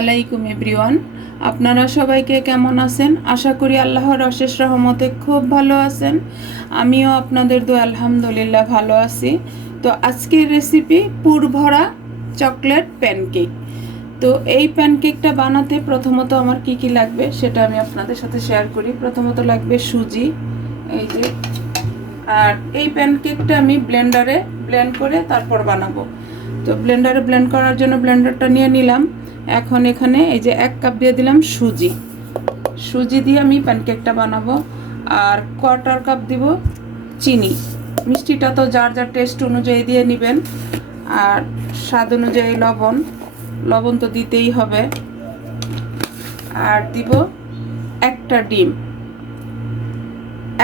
আলাইকুম এভরিওয়ান। আপনারা সবাইকে কেমন আছেন? আশা করি আল্লাহর অশেষ রহমতে খুব ভালো আছেন। আমিও আপনাদের দোয়া আলহামদুলিল্লাহ ভালো আছি। তো আজকের রেসিপি পুর ভরা চকলেট প্যানকেক। তো এই প্যানকেকটা বানাতে প্রথমত আমার কি কি লাগবে সেটা আমি আপনাদের সাথে শেয়ার করি। প্রথমত লাগবে সুজি, এই যে। আর এই প্যানকেকটা আমি ব্লেন্ডারে ব্লেন্ড করে তারপর বানাবো। তো ব্লেন্ডারে ব্লেন্ড করার জন্য ব্লেন্ডারটা নিয়ে নিলাম। এখন এখানে এই যে 1 কাপ দিয়ে দিলাম সুজি দিয়ে আমি প্যানকেকটা বানাবো। আর 1/4 কাপ দিব চিনি। মিষ্টিটা তো যার যার টেস্ট অনুযায়ী দিয়ে নেবেন। আর স্বাদ অনুযায়ী লবণ তো দিতেই হবে। আর দিব একটা ডিম।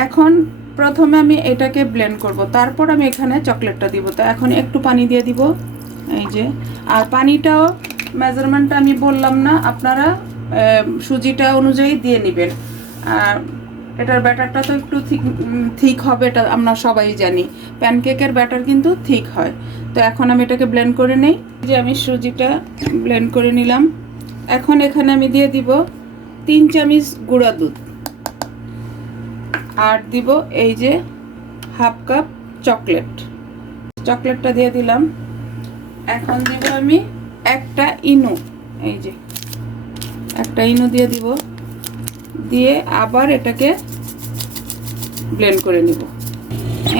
এখন প্রথমে আমি এটাকে ব্লেন্ড করব, তারপর আমি এখানে চকলেটটা দিব। তো এখন একটু পানি দিয়ে দিব, এই যে। আর পানিটাও মেজারমেন্টটা আমি বললাম না, আপনারা সুজিটা অনুযায়ী দিয়ে নেবেন। আর এটার ব্যাটারটা তো একটু থিক হবে, এটা আমরা সবাই জানি। প্যানকেকের ব্যাটার কিন্তু থিক হয়। তো এখন আমি এটাকে ব্লেন্ড করে নেই। যে আমি সুজিটা ব্লেন্ড করে নিলাম। এখন এখানে আমি দিয়ে দিব 3 চামচ গুঁড়া দুধ। আর দিব এই যে 1/2 কাপ চকলেটটা দিয়ে দিলাম। এখন দিব আমি একটা ইনো, এই যে একটা ইনো দিয়ে দিব। দিয়ে আবার এটাকে ব্লেন্ড করে নিব।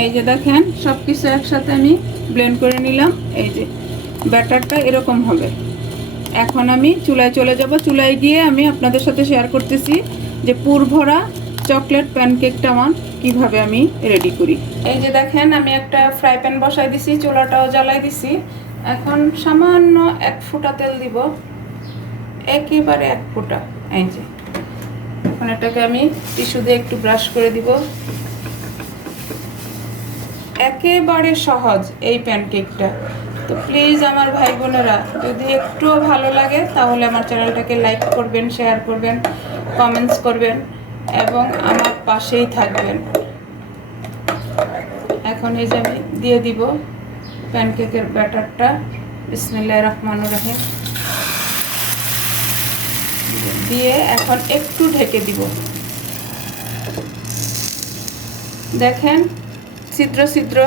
এই যে দেখেন সব কিছু একসাথে আমি ব্লেন্ড করে নিলাম। এই যে ব্যাটারটা এরকম হবে। এখন আমি চুলায় চলে যাব। চুলায় গিয়ে আমি আপনাদের সাথে শেয়ার করতেছি যে পুর ভরা চকলেট প্যানকেকটা আমার কিভাবে আমি রেডি করি। এই যে দেখেন আমি একটা ফ্রাই প্যান বসাই দিছি, চুলাটাও জ্বালাই দিছি। এখন সামান্য 1 ফোঁটা তেল দিব, একেবারে 1 ফোঁটা। এই যে এখন এটাকে আমি টিস্যু দিয়ে একটু ব্রাশ করে দিব। একেবারে সহজ এই প্যানকেকটা। তো প্লিজ আমার ভাই বোনেরা, যদি একটুও ভালো লাগে তাহলে আমার চ্যানেলটাকে লাইক করবেন, শেয়ার করবেন, কমেন্টস করবেন এবং আমার পাশেই থাকবেন। এখন এই যে আমি দিয়ে দিব প্যানকেকের ব্যাটারটা। বিসমিল্লাহির রহমানির রহিম দিয়ে এখন একটু ঢেকে দিব। দেখেন ছিদ্র ছিদ্র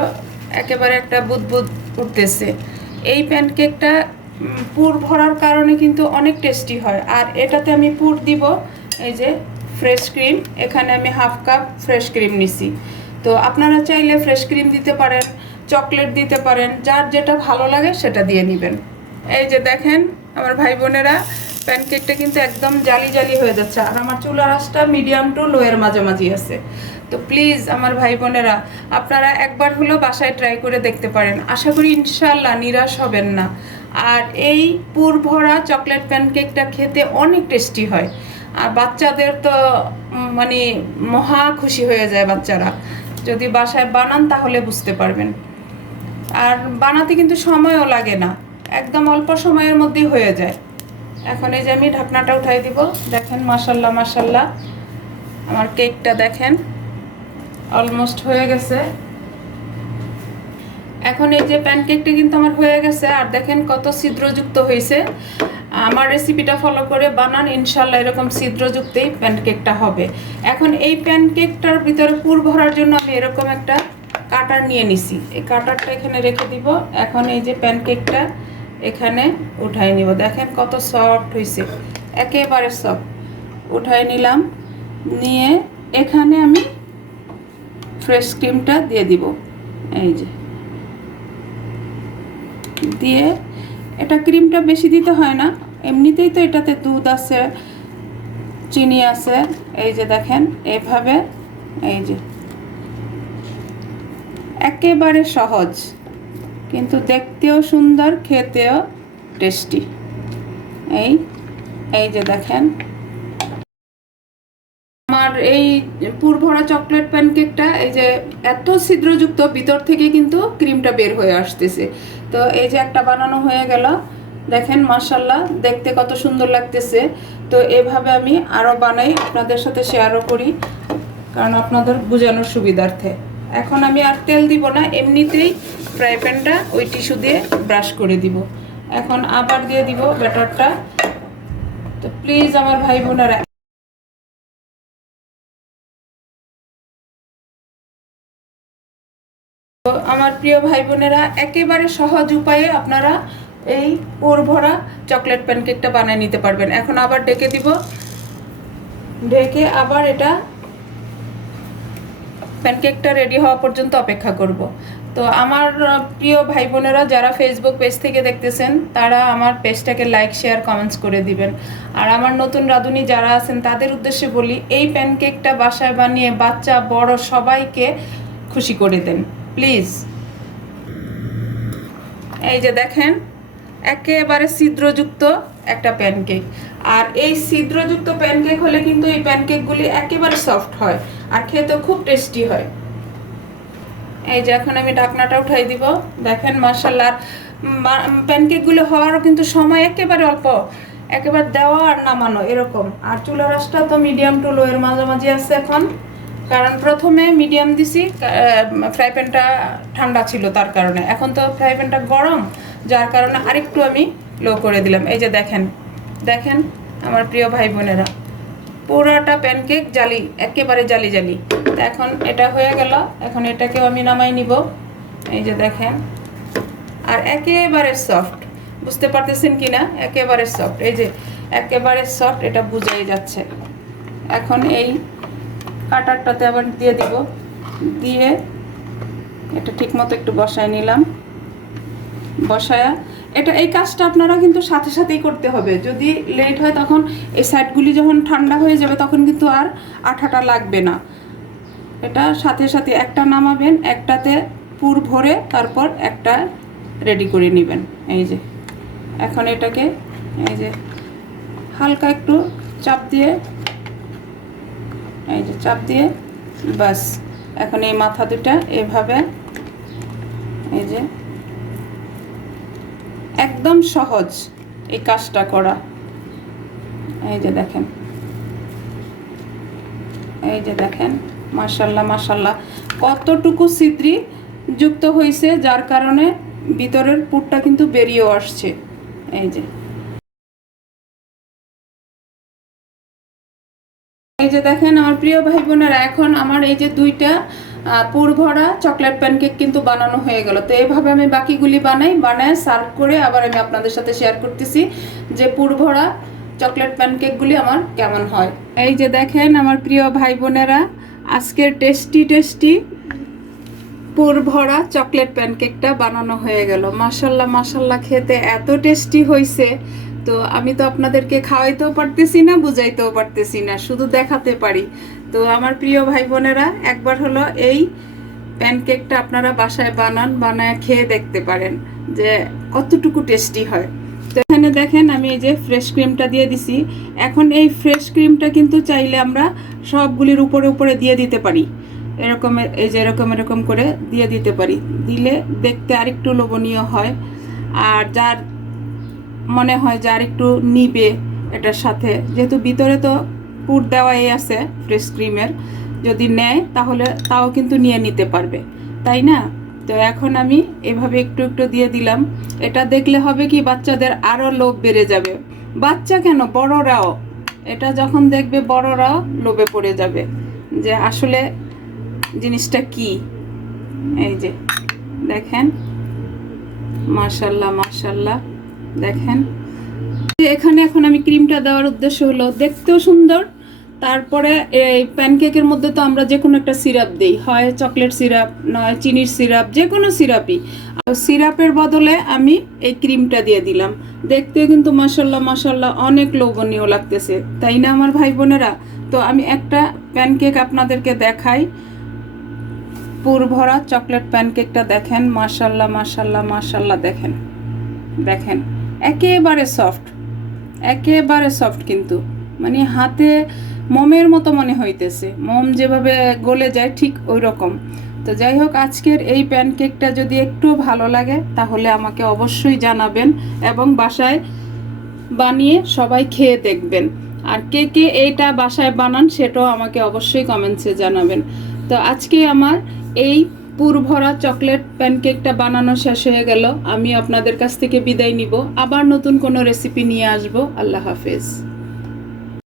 একেবারে একটা বুদবুদ উঠতেছে। এই প্যানকেকটা পুর ভরার কারণে কিন্তু অনেক টেস্টি হয়। আর এটাতে আমি পুর দিব এই যে ফ্রেশ ক্রিম। এখানে আমি 1/2 কাপ ফ্রেশ ক্রিম নিছি। তো আপনারা চাইলে ফ্রেশ ক্রিম দিতে পারেন, চকলেট দিতে পারেন, যার যেটা ভালো লাগে সেটা দিয়ে নেবেন। এই যে দেখেন আমার ভাই বোনেরা, প্যানকেকটা কিন্তু একদম জালি জালি হয়ে যাচ্ছে। আর আমার চুলার আঁচটা মিডিয়াম টু লোয়ের মাঝামাঝি আছে। তো প্লিজ আমার ভাই বোনেরা, আপনারা একবার হলেও বাসায় ট্রাই করে দেখতে পারেন। আশা করি ইনশাল্লাহ নিরাশ হবেন না। আর এই পুর ভরা চকলেট প্যানকেকটা খেতে অনেক টেস্টি হয়। আর বাচ্চাদের তো মানে মহা খুশি হয়ে যায় বাচ্চারা। যদি বাসায় বানান তাহলে বুঝতে পারবেন। আর বানাতে কিন্তু সময়ও লাগে না, একদম অল্প সময়ের মধ্যেই হয়ে যায়। এখন এই যে আমি ঢাকনাটা উঠাই দিব। দেখেন মাশাল্লাহ মাশাল্লাহ আমার কেকটা দেখেন অলমোস্ট হয়ে গেছে। এখন এই যে প্যানকেকটা কিন্তু আমার হয়ে গেছে। আর দেখেন কত ছিদ্রযুক্ত হয়েছে। আমার রেসিপিটা ফলো করে বানান, ইনশাল্লাহ এরকম ছিদ্রযুক্তই প্যানকেকটা হবে। এখন এই প্যানকেকটার ভিতরে পুর ভরার জন্য আমি এরকম একটা কাটার নিয়ে নিছি। এই কাটারটা এখানে রেখে দিব। এখন এই যে প্যানকেকটা এখানে উঠাই নিব। দেখেন কত সফট হয়েছে, একেবারে সফট। উঠাই নিলাম। নিয়ে এখানে আমি ফ্রেশ ক্রিমটা দিয়ে দিব। এই যে দিয়ে, এটা ক্রিমটা বেশি দিতে হয় না, এমনিতেই তো এটাতে দুধ আছে, চিনি আছে। এই যে দেখেন এইভাবে, এই যে একেবারে সহজ, কিন্তু দেখতেও সুন্দর, খেতেও টেস্টি। এই যে দেখেন আমার এই পুর ভরা চকলেট প্যানকেকটা এই যে এত ছিদ্রযুক্ত, ভিতর থেকে কিন্তু ক্রিমটা বের হয়ে আসতেছে। তো এই যে একটা বানানো হয়ে গেল। দেখেন মাশাল্লাহ দেখতে কত সুন্দর লাগতেছে। তো এভাবে আমি আরও বানাই, আপনাদের সাথে শেয়ারও করি, কারণ আপনাদের বোঝানোর সুবিধার্থে। এখন আমি আর তেল দিব না, এমনিতেই ফ্রাই প্যানটা ওই টিস্যু দিয়ে ব্রাশ করে দিব। এখন আবার দিয়ে দিব ব্যাটারটা। প্লিজ আমার ভাই বোনেরা, তো আমার প্রিয় ভাই বোনেরা, একেবারে সহজ উপায়ে আপনারা এই পুর ভরা চকলেট প্যানকেকটা বানিয়ে নিতে পারবেন। এখন আবার ডেকে দিব, ডেকে আবার এটা প্যানকেকটা রেডি হওয়া পর্যন্ত অপেক্ষা করব। তো আমার প্রিয় ভাই বোনেরা যারা ফেসবুক পেজ থেকে দেখতেছেন তারা আমার পেজটাকে লাইক শেয়ার কমেন্টস করে দিবেন। আর আমার নতুন রাঁধুনি যারা আছেন তাদের উদ্দেশ্যে বলি, এই প্যানকেকটা বাসায় বানিয়ে বাচ্চা বড় সবাইকে খুশি করে দেন প্লিজ। এই যে দেখেন, একেবারে ছিদ্রযুক্ত একটা প্যানকেক। আর এই ছিদ্রযুক্ত প্যানকেক হলে কিন্তু এই প্যানকেকগুলি একেবারে সফট হয় আর খেতে খুব টেস্টি হয়। এই যে এখন আমি ঢাকনাটা উঠাই দিব। দেখেন মাশাআল্লাহ, প্যানকেকগুলো হওয়ারও কিন্তু সময় একেবারে অল্প, একেবারে দেওয়া আর নামানো এরকম। আর চুলার আঁচটা তো মিডিয়াম টু লো এর মাঝামাঝি আছে এখন, কারণ প্রথমে মিডিয়াম দিছি, ফ্রাই প্যানটা ঠান্ডা ছিল তার কারণে। এখন তো ফ্রাই প্যানটা গরম, যার কারণে আরেকটু আমি লো করে দিলাম। এই যে দেখেন, দেখেন আমার প্রিয় ভাই বোনেরা, পুরাটা প্যানকেক জালি, একেবারে জালি জালি। তো এখন এটা হয়ে গেল, এখন এটাকেও আমি নামাই নিব। এই যে দেখেন, আর একেবারে সফট, বুঝতে পারতেছেন কি না? একেবারে সফট, এই যে একেবারে সফট, এটা বোঝাই যাচ্ছে। এখন এই কাটারটাতে আবার দিয়ে দিব, দিয়ে এটা ঠিক মতো একটু বসায় নিলাম। বসায়া এটা, এই কাজটা আপনারা কিন্তু সাথে সাথেই করতে হবে। যদি লেট হয় তখন এই সাইডগুলি যখন ঠান্ডা হয়ে যাবে তখন কিন্তু আর আঠাটা লাগবে না। এটা সাথে সাথে একটা নামাবেন, একটাতে পুর ভরে তারপর একটা রেডি করে নেবেন। এই যে এখন এটাকে এই যে হালকা একটু চাপ দিয়ে, এই যে চাপ দিয়ে বাস। এখন এই মাথা দুটা এভাবে, এই যে একদম সহজ এই কাজটা করা। এই যে দেখেন, এই যে দেখেন মাশাআল্লাহ মাশাআল্লাহ কতটুকু ছিদ্রি যুক্ত হয়েছে, যার কারণে ভিতরের পুরটা কিন্তু বেরিয়েও আসছে। এই যে, এই যে দেখেন আমার প্রিয় ভাই বোনেরা, এখন আমার এই যে দুইটা পুর ভরা চকলেট প্যানকেক কিন্তু বানানো হয়ে গেল। তো এইভাবে আমি বাকিগুলি বানায় সার্ভ করে আবার আমি আপনাদের সাথে শেয়ার করতেছি যে পুর ভরা চকলেট প্যানকেকগুলি আমার কেমন হয়। এই যে দেখেন আমার প্রিয় ভাই বোনেরা, আজকের টেস্টি টেস্টি পুর ভরা চকলেট প্যানকেকটা বানানো হয়ে গেল। মাশাআল্লাহ মাশাআল্লাহ, খেতে এত টেস্টি হয়েছে। তো আমি তো আপনাদেরকে খাওয়াইতেও পারতেছি না, বুঝাইতেও পারতেছি না, শুধু দেখাতে পারি। তো আমার প্রিয় ভাই বোনেরা, একবার হলো এই প্যানকেকটা আপনারা বাসায় বানায় খেয়ে দেখতে পারেন যে কতটুকু টেস্টি হয়। তো এখানে দেখেন আমি এই যে ফ্রেশ ক্রিমটা দিয়ে দিছি। এখন এই ফ্রেশ ক্রিমটা কিন্তু চাইলে আমরা সবগুলির উপরে উপরে দিয়ে দিতে পারি, এরকম, এই যে এরকম করে দিয়ে দিতে পারি। দিলে দেখতে আরেকটু লোভনীয় হয়। আর যার মনে হয় যে আরেকটু নিবে এটার সাথে, যেহেতু ভিতরে তো পুর দেওয়াই আছে ফ্রেশ ক্রিমের, যদি নেয় তাহলে তাও কিন্তু নিয়ে নিতে পারবে, তাই না? তো এখন আমি এভাবে একটু একটু দিয়ে দিলাম। এটা দেখলে হবে কি, বাচ্চাদের আরও লোভ বেড়ে যাবে। বাচ্চা কেন, বড়রাও এটা যখন দেখবে বড়রাও লোভে পড়ে যাবে যে আসলে জিনিসটা কি। এই যে দেখেন মাশাআল্লাহ মাশাআল্লাহ, দেখেন এখানে এখন আমি ক্রিমটা দেওয়ার উদ্দেশ্য হলো দেখতেও সুন্দর, তারপরে এই প্যানকেকের মধ্যে তো আমরা যে কোনো একটা সিরাপ দিই, হয় চকলেট সিরাপ নয় চিনির সিরাপ, যে কোনো সিরাপই। সিরাপের বদলে আমি এই ক্রিমটা দিয়ে দিলাম, দেখতে কিন্তু মাশাআল্লাহ মাশাআল্লাহ অনেক লোভনীয় লাগতেছে, তাই না আমার ভাই বোনেরা? তো আমি একটা প্যানকেক আপনাদেরকে দেখাই, পুর ভরা চকলেট প্যানকেকটা দেখেন মাশাআল্লাহ মাশাআল্লাহ মাশাআল্লাহ, দেখেন দেখেন একেবারে সফট, একেবারে সফট, কিন্তু মানে হাতে মোমের মতো মনে হইতেছে, মোম যেভাবে গলে যায় ঠিক ওই রকম। তো যাই হোক, আজকের এই প্যানকেকটা যদি একটু ভালো লাগে তাহলে আমাকে অবশ্যই জানাবেন এবং বাসায় বানিয়ে সবাই খেয়ে দেখবেন। আর কে কে এইটা বাসায় বানান সেটাও আমাকে অবশ্যই কমেন্টসে জানাবেন। তো আজকে আমার এই পুর ভরা চকলেট প্যানকেকটা বানানো শেষ হয়ে গেল। আমি আপনাদের কাছ থেকে বিদায় নিব, আবার নতুন কোনো রেসিপি নিয়ে আসবো। আল্লাহ হাফেজ।